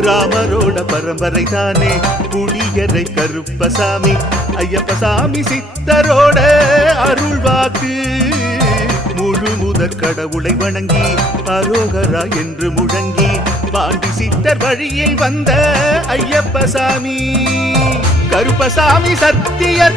ராமரோட பரம்பரை தானே? புளியரை கருப்பசாமி ஐயப்பசாமி சித்தரோட அருள் வாக்கு. முழு முதற் கடவுளை வணங்கி அரோகரா என்று முழங்கி பாண்டி சித்தர் வழியில் வந்த ஐயப்பசாமி கருப்பசாமி சத்திய